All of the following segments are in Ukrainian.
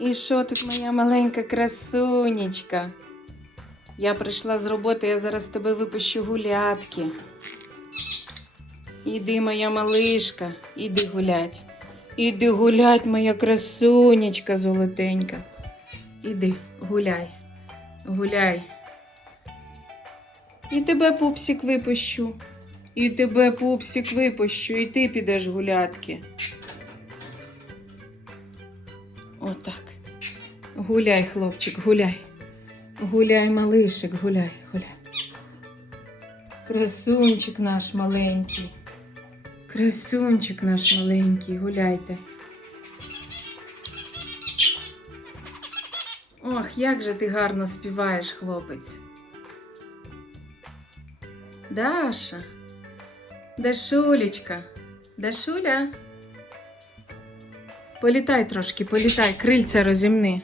І що тут моя маленька красунечка? Я прийшла з роботи, я зараз тебе випущу гулятки. Іди, моя малишка, іди гулять. Іди гулять, моя красунечка золотенька. Іди, гуляй, гуляй. І тебе пупсик випущу. І тебе пупсик випущу, і ти підеш гулятки. Гуляй, хлопчик, гуляй. Гуляй, малишик, гуляй, гуляй. Красунчик наш маленький. Красунчик наш маленький, гуляйте. Ох, як же ти гарно співаєш, хлопець. Даша. Дашулечка. Дашуля. Політай трошки, політай, крильця розімни.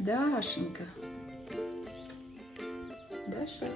Дашенька. Даша.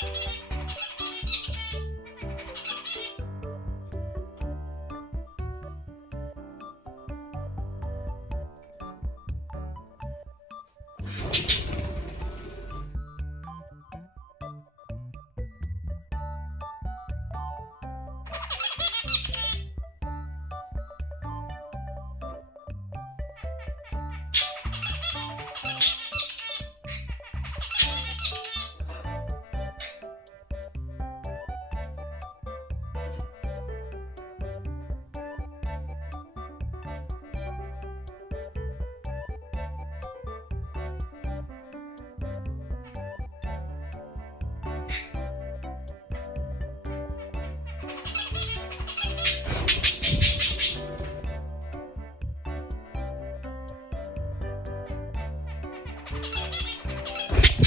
you